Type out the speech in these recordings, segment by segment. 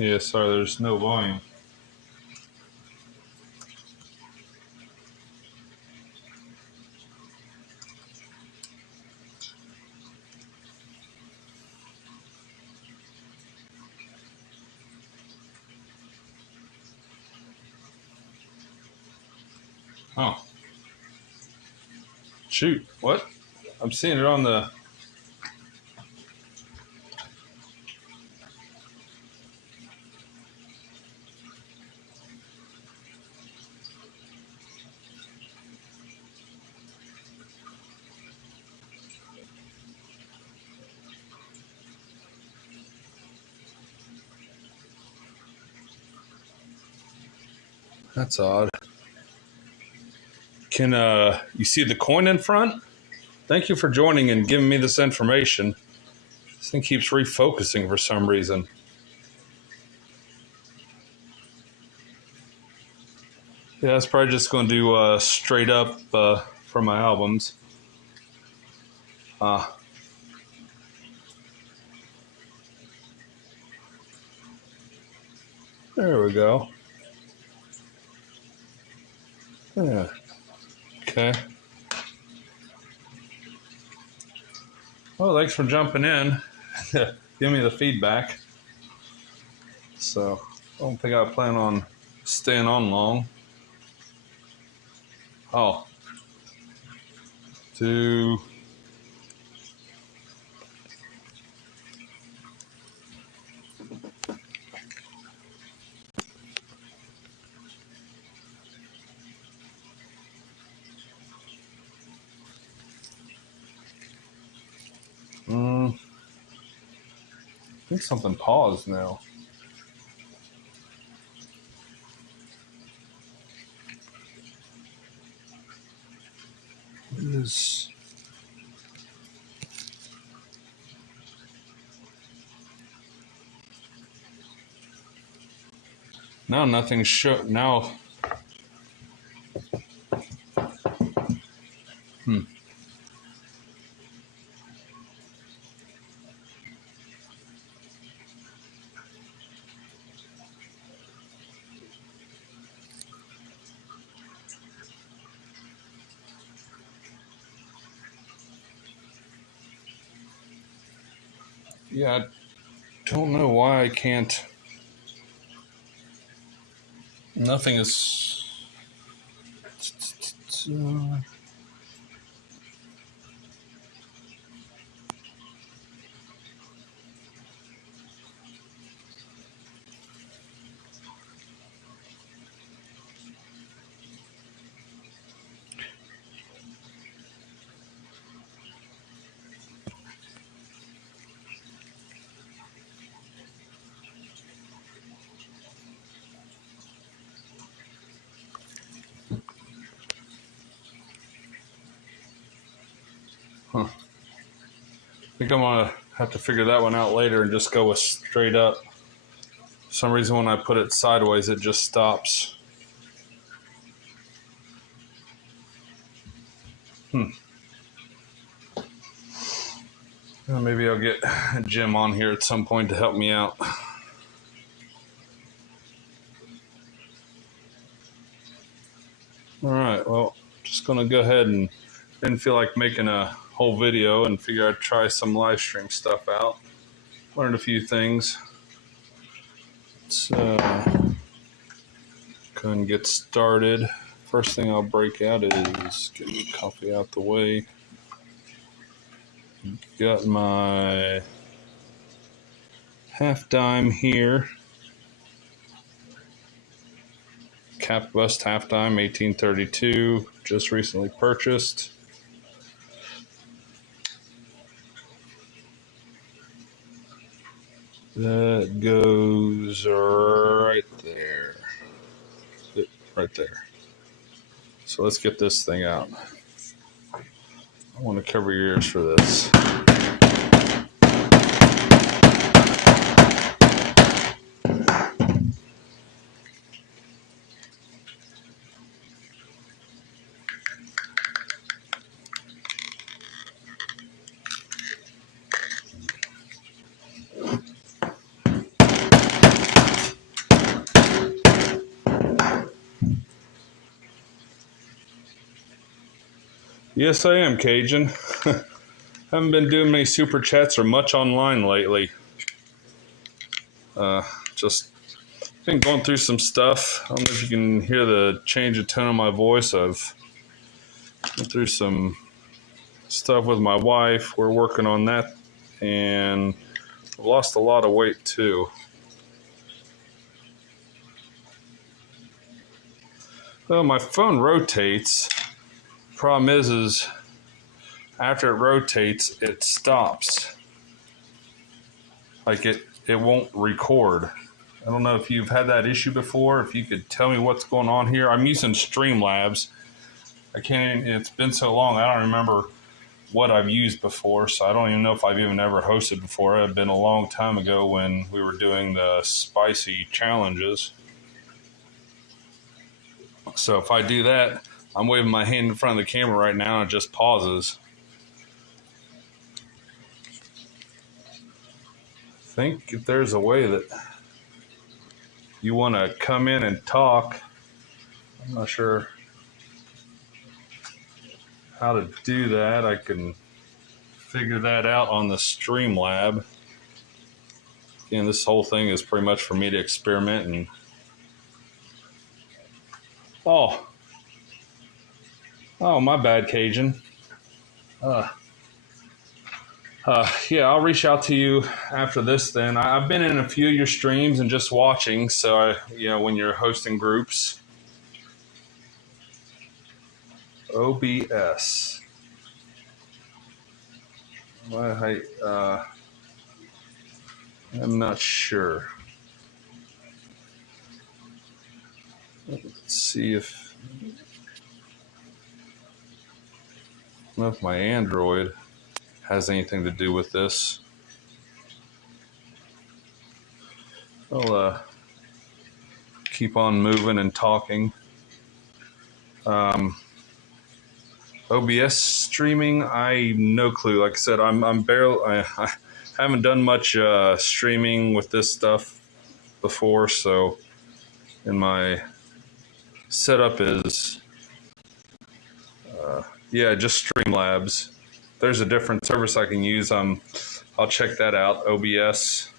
Yeah, sorry, there's no volume. Oh, shoot, what? I'm seeing it on the... That's odd. Can you see the coin in front? Thank you for joining and giving me this information. This thing keeps refocusing for some reason. Yeah, that's probably just going to do straight up for my albums. There we go. Yeah. Okay. Well, thanks for jumping in. Give me the feedback. So, I don't think I plan on staying on long. Oh. To... I think something paused now. What is... Now nothing's now. Yeah, I don't know why I can't. Nothing is. Huh. I think I'm gonna have to figure that one out later and just go with straight up. For some reason, when I put it sideways, it just stops. Maybe I'll get Jim on here at some point to help me out. All right, well, just gonna go ahead and didn't feel like making a whole video and figure I'd try some live stream stuff out. Learned a few things. Let's go and get started. First thing I'll break out is get my coffee out the way. Got my half dime here. Cap bust half dime, 1832, just recently purchased. That goes right there. Right there. So let's get this thing out. I want to cover your ears for this. Yes, I am, Cajun. Haven't been doing many super chats or much online lately. Just been going through some stuff. I don't know if you can hear the change of tone of my voice. I've been through some stuff with my wife. We're working on that, and I've lost a lot of weight too. Well, my phone rotates. Problem is after it rotates, it stops. Like it won't record. I don't know if you've had that issue before. If you could tell me what's going on here. I'm using Streamlabs. It's been so long, I don't remember what I've used before, so I don't even know if I've even ever hosted before. It had been a long time ago when we were doing the spicy challenges. So if I do that, I'm waving my hand in front of the camera right now and it just pauses. I think if there's a way that you want to come in and talk, I'm not sure how to do that. I can figure that out on the Streamlab. Again, this whole thing is pretty much for me to experiment and Oh, my bad, Cajun. Yeah, I'll reach out to you after this then. I've been in a few of your streams and just watching, so when you're hosting groups. OBS. I'm not sure. Let's see if my Android has anything to do with this. I'll keep on moving and talking. OBS streaming, I no clue. Like I said, I'm barely. I haven't done much streaming with this stuff before, so and my setup is yeah, just Streamlabs. There's a different service I can use. I'll check that out. OBS.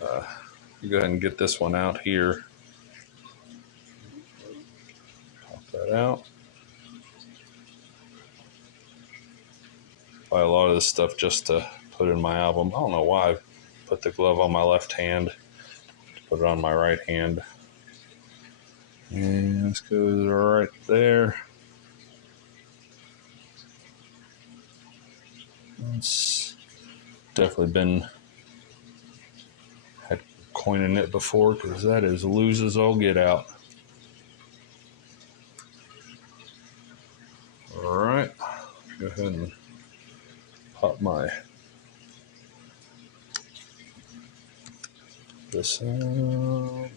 Go ahead and get this one out here. Pop that out. Buy a lot of this stuff just to put in my album. I don't know why I put the glove on my left hand. Put it on my right hand. And this goes right there. It's definitely been had coin in it before because that is loose as all get out. All right, go ahead and pop this out.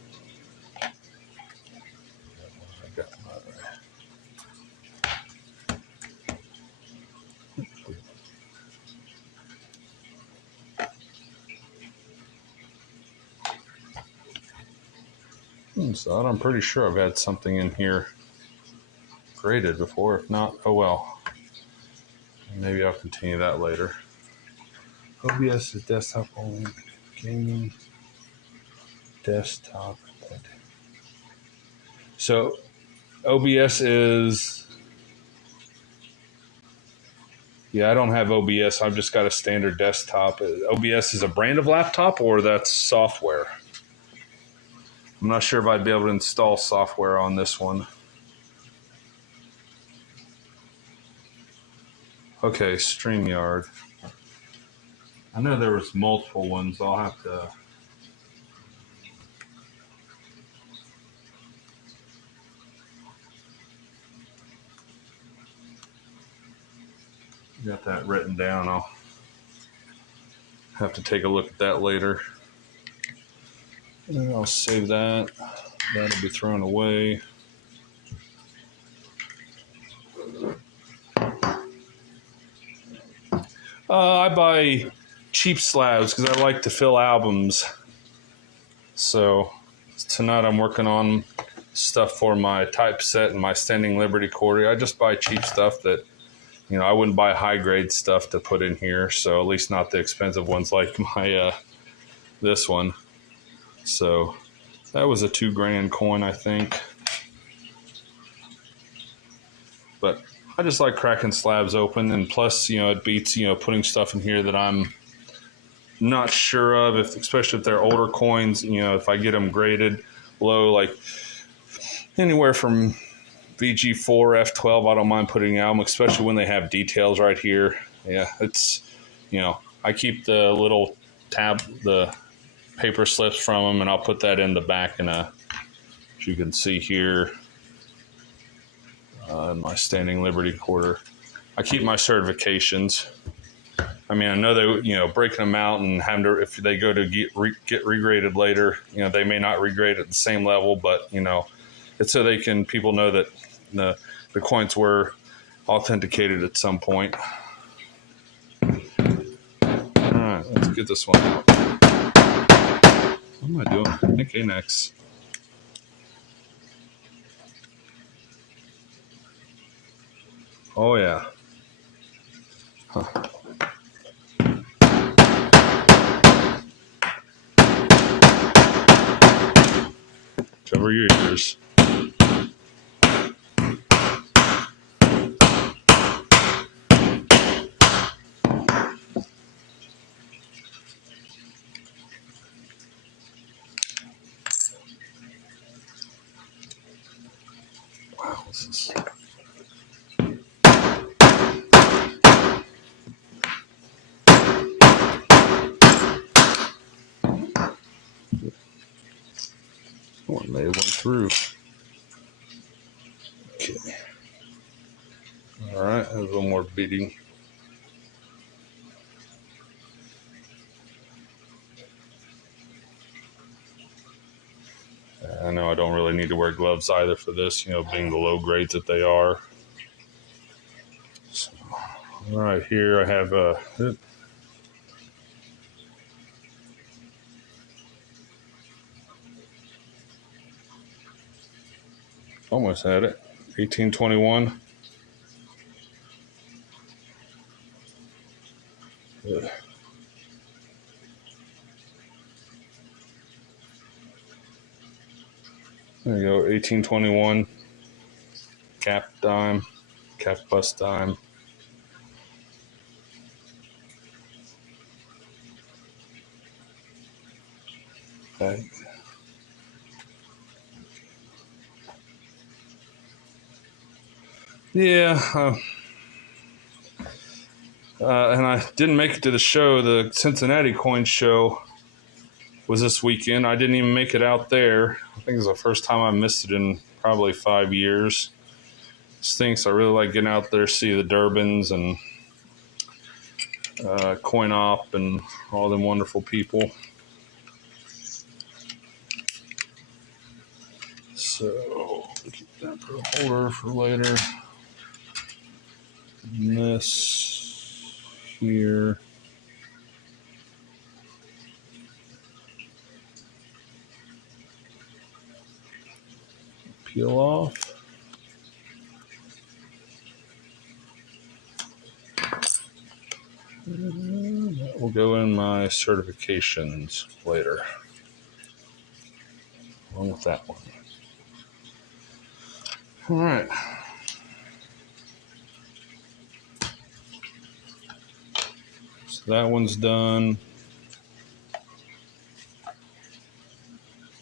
I got my so I'm pretty sure I've had something in here graded before. If not, oh well. Maybe I'll continue that later. OBS is desktop only. Gaming desktop. So OBS is, yeah, I don't have OBS. I've just got a standard desktop. OBS is a brand of laptop or that's software? I'm not sure if I'd be able to install software on this one. Okay, StreamYard. I know there was multiple ones. I'll have to. Got that written down. I'll have to take a look at that later. And I'll save that. That'll be thrown away. I buy cheap slabs because I like to fill albums. So tonight I'm working on stuff for my typeset and my Standing Liberty Quarry. I just buy cheap stuff that, you know, I wouldn't buy high grade stuff to put in here. So at least not the expensive ones like my this one. So that was a $2,000 coin, I think. But I just like cracking slabs open, and plus, you know, it beats, you know, putting stuff in here that I'm not sure of, especially if they're older coins. You know, if I get them graded low, like anywhere from VG4, F12, I don't mind putting out them, especially when they have details right here. Yeah, it's, you know, I keep the little the paper slips from them, and I'll put that in the back in as you can see here. In my Standing Liberty Quarter, I keep my certifications. I mean, I know they, you know, breaking them out and having to, if they go to get regraded later, you know, they may not regrade at the same level, but you know, it's so they can, people know that the coins were authenticated at some point. All right, let's get this one out. What am I doing? Okay, next. Oh, yeah. Huh. Cover your ears. Wow, this is... One may have went through. Okay. All right, a little more beating. need to wear gloves either for this, you know, being the low grades that they are. So, all right, here I have almost had it, 1821. There you go, 1821, cap dime, cap bust dime. Okay. Yeah, and I didn't make it to the show. The Cincinnati coin show was this weekend. I didn't even make it out there. I think it's the first time I missed it in probably 5 years. Stinks. I really like getting out there, see the Durbans and Coin Op and all them wonderful people. So keep that for a holder for later. And this here. Peel off. And that will go in my certifications later, along with that one. All right. So that one's done.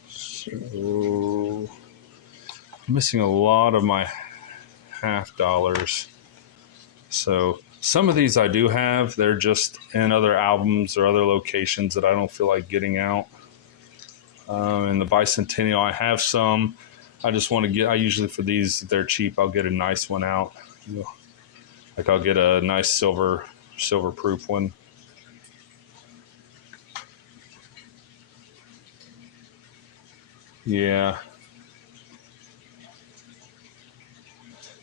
So I'm missing a lot of my half dollars. So some of these I do have. They're just in other albums or other locations that I don't feel like getting out. In the Bicentennial, I have some. I just want to get, I usually for these, if they're cheap, I'll get a nice one out. You know, like I'll get a nice silver proof one. Yeah.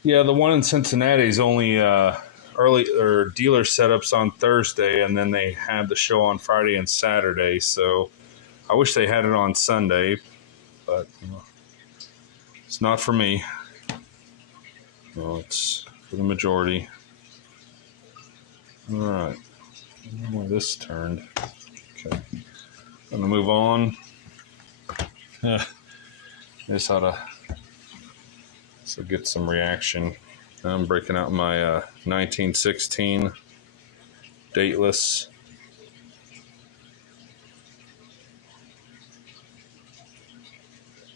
Yeah, the one in Cincinnati is only early or dealer setups on Thursday, and then they have the show on Friday and Saturday. So I wish they had it on Sunday, but you know, it's not for me. Well, it's for the majority. All right. I don't know where this turned. Okay. I'm going to move on. This ought to get some reaction. I'm breaking out my 1916 dateless.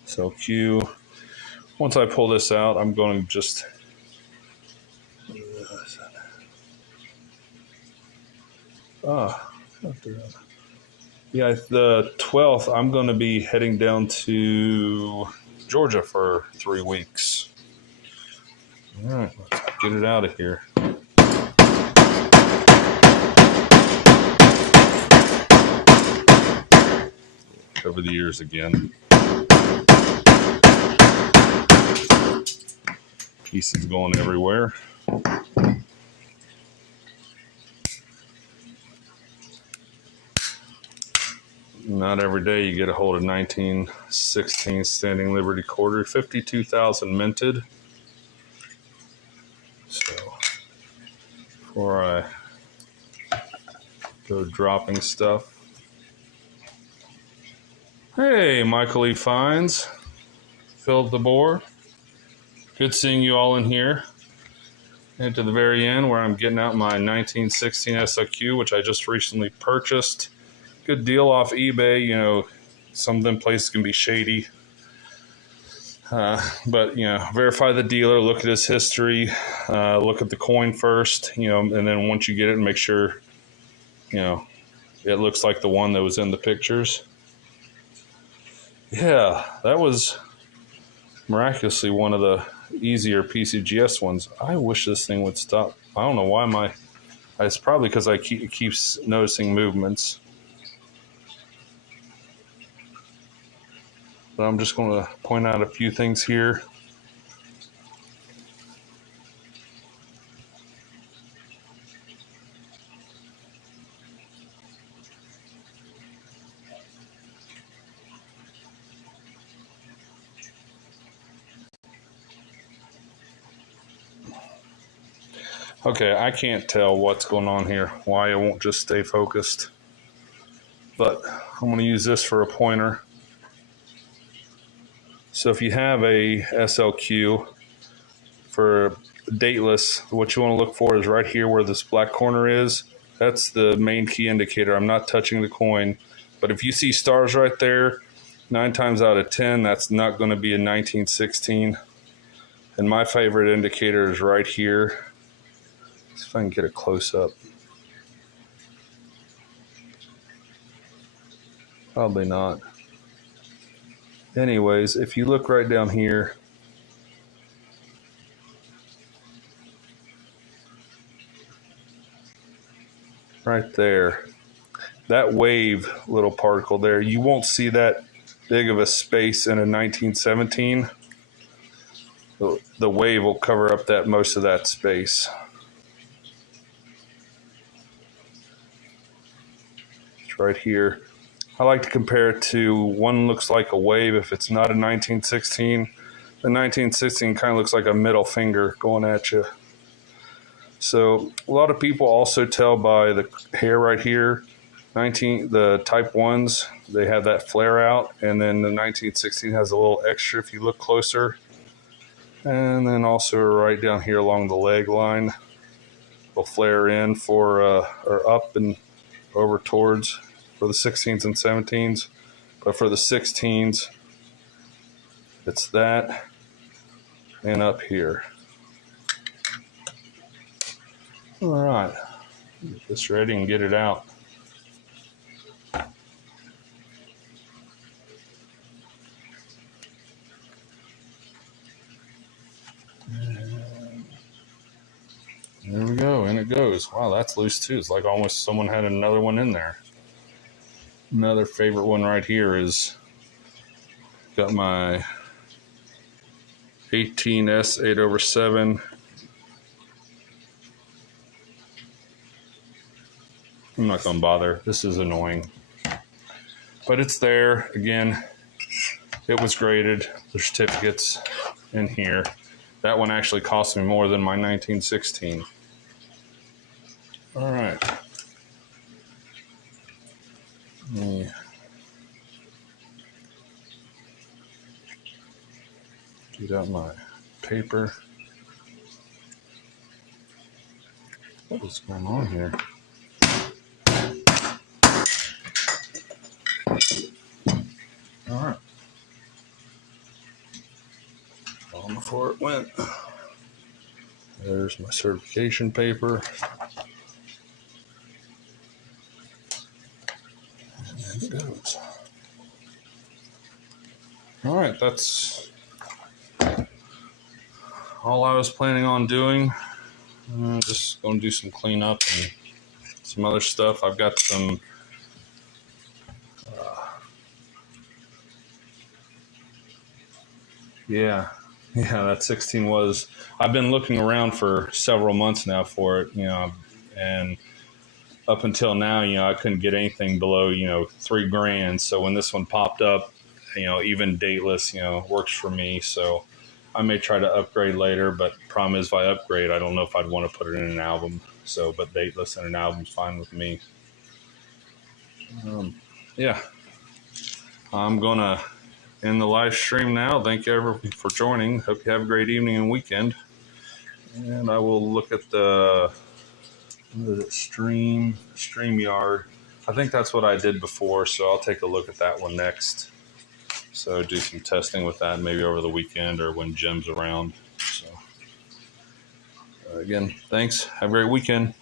SLQ. Once I pull this out, I'm going to just yeah, the 12th, I'm going to be heading down to Georgia for 3 weeks. All right, let's get it out of here. Over the years again. Pieces going everywhere. Not every day you get a hold of 1916 Standing Liberty Quarter, 52,000 minted. So before I go dropping stuff. Hey, Michael E. Fines, filled the board. Good seeing you all in here. And to the very end where I'm getting out my 1916 SLQ, which I just recently purchased. Good deal off eBay. You know, some of them places can be shady. But, you know, verify the dealer, look at his history, look at the coin first, you know, and then once you get it, make sure, you know, it looks like the one that was in the pictures. Yeah, that was miraculously one of the easier PCGS ones. I wish this thing would stop. I don't know why it's probably because it keeps noticing movements. But I'm just going to point out a few things here. Okay, I can't tell what's going on here, why it won't just stay focused. But I'm going to use this for a pointer. So if you have a SLQ for dateless, what you want to look for is right here where this black corner is. That's the main key indicator. I'm not touching the coin. But if you see stars right there, 9 times out of 10, that's not going to be a 1916. And my favorite indicator is right here. Let's see if I can get a close up. Probably not. Anyways, if you look right down here, right there, that wave little particle there, you won't see that big of a space in a 1917. The wave will cover up that most of that space. It's right here. I like to compare it to one looks like a wave if it's not a 1916. The 1916 kind of looks like a middle finger going at you. So a lot of people also tell by the hair right here, the type 1s, they have that flare out, and then the 1916 has a little extra if you look closer. And then also right down here along the leg line, will flare in for, or up and over towards for the 16s and 17s. But for the 16s, it's that and up here. All right, get this ready and get it out. There we go, and it goes. Wow, that's loose too. It's like almost someone had another one in there. Another favorite one right here is, got my 18S 8/7. I'm not going to bother. This is annoying. But it's there. Again, it was graded. The certificates in here. That one actually cost me more than my 1916. All right. Let me get out my paper. What is going on here? All right. On before it went. There's my certification paper. And it goes. All right, that's all I was planning on doing. Just going to do some cleanup and some other stuff. I've got some yeah, that 16 was, I've been looking around for several months now for it, and up until now, I couldn't get anything below, $3,000. So when this one popped up, even dateless, works for me. So I may try to upgrade later, but problem is if I upgrade, I don't know if I'd want to put it in an album. So, but dateless in an album's fine with me. Yeah, I'm going to end the live stream now. Thank you everyone for joining. Hope you have a great evening and weekend. And I will look at the StreamYard. I think that's what I did before, so I'll take a look at that one next. So do some testing with that maybe over the weekend or when Jim's around. So again, thanks. Have a great weekend.